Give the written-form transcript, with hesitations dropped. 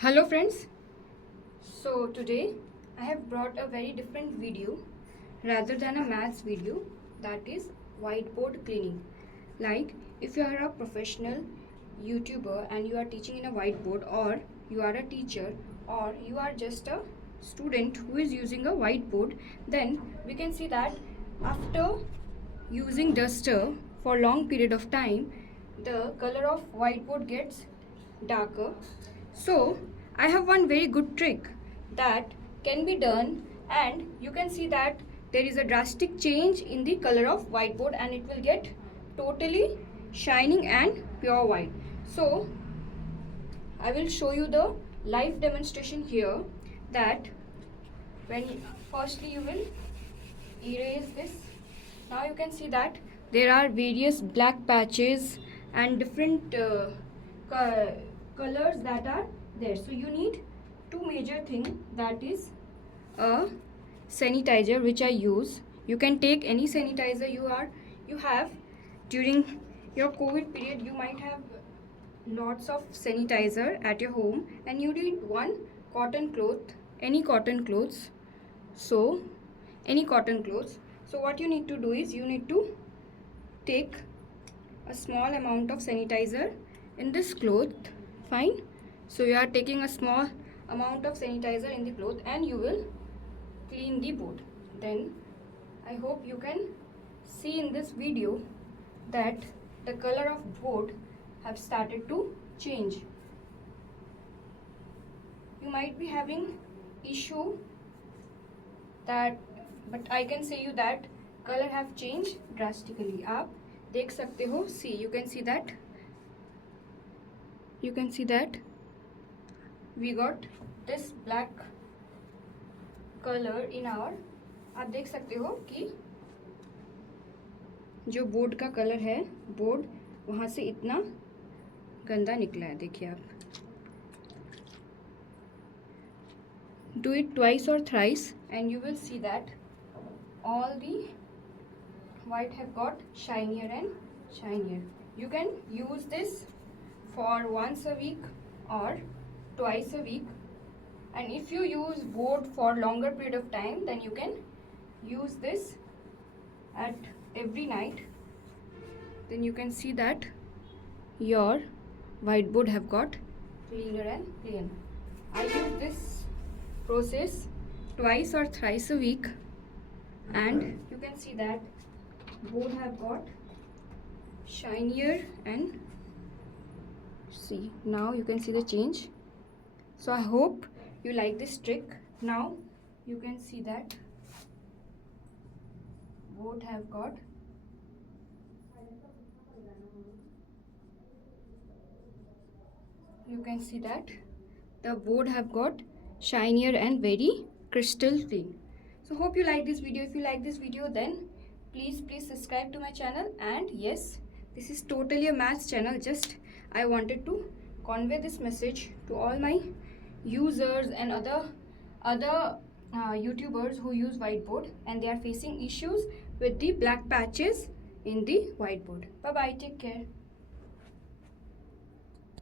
Hello friends. So today I have brought a very different video rather than a maths video, that is whiteboard cleaning. Like if you are a professional YouTuber and you are teaching in a whiteboard, or you are a teacher, or you are just a student who is using a whiteboard, then we can see that after using duster for long period of time, the color of whiteboard gets darker. So I have one very good trick that can be done, and you can see that there is a drastic change in the color of whiteboard and it will get totally shining and pure white. So I will show you the live demonstration here, that when firstly you will erase this. Now you can see that there are various black patches and different colors that are there. So you need two major things, that is a sanitizer which I use. You can take any sanitizer you have. During your COVID period you might have lots of sanitizer at your home, and you need one cotton cloth, any cotton clothes. So any cotton clothes. So what you need to do is you need to take a small amount of sanitizer in this cloth. Fine. So you are taking a small amount of sanitizer in the cloth and you will clean the board. Then I hope you can see in this video that the color of board have started to change. You might be having issue that, but I can say you that color have changed drastically. आप देख सकते हो. See, you can see that we got this black color in our. आप देख सकते हो कि जो बोर्ड का कलर है, बोर्ड वहाँ से इतना गंदा निकला है. देखिए आप. Do it twice or thrice and you will see that all the white have got shinier and shinier. You can use this for once a week or twice a week, and if you use board for longer period of time, then you can use this at every night. Then you can see that your whiteboard have got cleaner and clean. I use this process twice or thrice a week, and you can see that board have got shinier, and see, now you can see the change. So I hope you like this trick. Now you can see that board have got the board have got shinier and very crystal clean. So hope you like this video. If you like this video, then please subscribe to my channel. And yes, this is totally a maths channel. Just I wanted to convey this message to all my users and other YouTubers who use whiteboard and they are facing issues with the black patches in the whiteboard. Bye bye, take care.